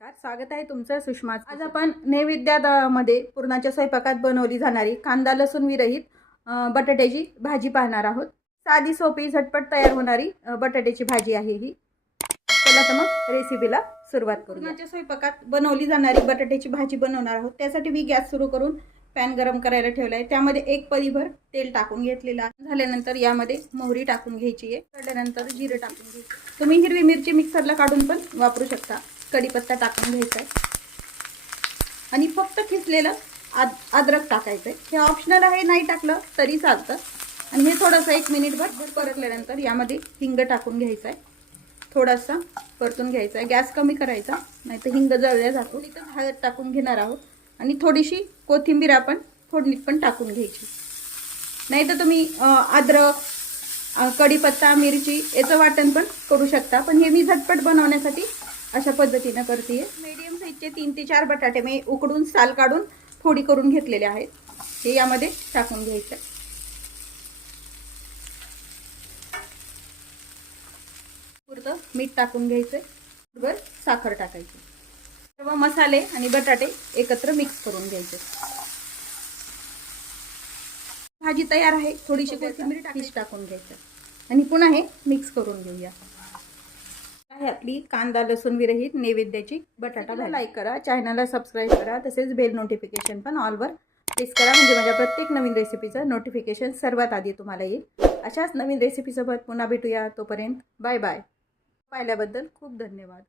नमस्कार स्वागत आहे तुमचं सुषमा आज आपण नैवेद्यामध्ये पूर्णाच्या स्वयंपाकात बनवली जाणारी कांदा लसूण विरहित बटाट्याची भाजी पाहणार आहोत. साधी सोपी झटपट तयार होणारी बटाट्याची भाजी आहे ही. चला तर मग रेसिपीला सुरुवात करू पूर्णाच्या स्वयंपाकात बनवली जाणारी बटाट्याची भाजी बनवणार आहोत. त्यासाठी मी गॅस सुरू करून पॅन गरम करायला ठेवला आहे त्यामध्ये एक परीभर तेल टाकून घेतलेलं झाल्यानंतर यामध्ये मोहरी टाकून घ्यायची आहे. काढल्यानंतर जिरं टाकून घ्यायची तुम्ही हिरवी मिरची मिक्सरला काढून पण वापरू शकता. कढीपत्ता टाकून घ्यायचा आहे. आणि फक्त खिसलेलं आद अद्रक टाकायचं आहे हे ऑप्शनल आहे नाही टाकलं तरी चालतं. आणि हे थोडंसं एक मिनिटभर परतल्यानंतर यामध्ये हिंग टाकून घ्यायचं आहे थोडासा परतून घ्यायचा आहे गॅस कमी करायचा नाही तर हिंग जळल्या जातो. इथं हळद टाकून घेणार आहोत. आणि थोडीशी कोथिंबीर आपण फोडणीत पण टाकून घ्यायची. नाही तर तुम्ही अद्रक कढीपत्ता मिरची याचं वाटण पण करू शकता. पण हे मी झटपट बनवण्यासाठी अशा पद्धतीनं करते मीडियम साईजचे तीन ते चार बटाटे मी उकडून साल काढून फोडी करून घेतलेले आहेत. हे यामध्ये टाकून घ्यायचं. पुरतं मीठ टाकून घ्यायचं बरोबर? साखर टाकायची. सर्व मसाले आणि बटाटे एकत्र मिक्स करून घ्यायचे. भाजी तयार आहे. थोडीशी कोथिंबीर टाकून घ्यायचं. आणि पुन्हा हे मिक्स करून घेऊया. आहे आपली कांदा लसूण विरहित नैवेद्याची बटाटा लाईक करा चॅनलला सबस्क्राईब करा तसेच बेल नोटिफिकेशन पण ऑलवर प्रेस करा म्हणजे माझ्या प्रत्येक नवीन रेसिपीचं नोटिफिकेशन सर्वात आधी तुम्हाला येईल. अशाच नवीन रेसिपीसोबत पुन्हा भेटूया तोपर्यंत बाय बाय पाहिल्याबद्दल खूप धन्यवाद.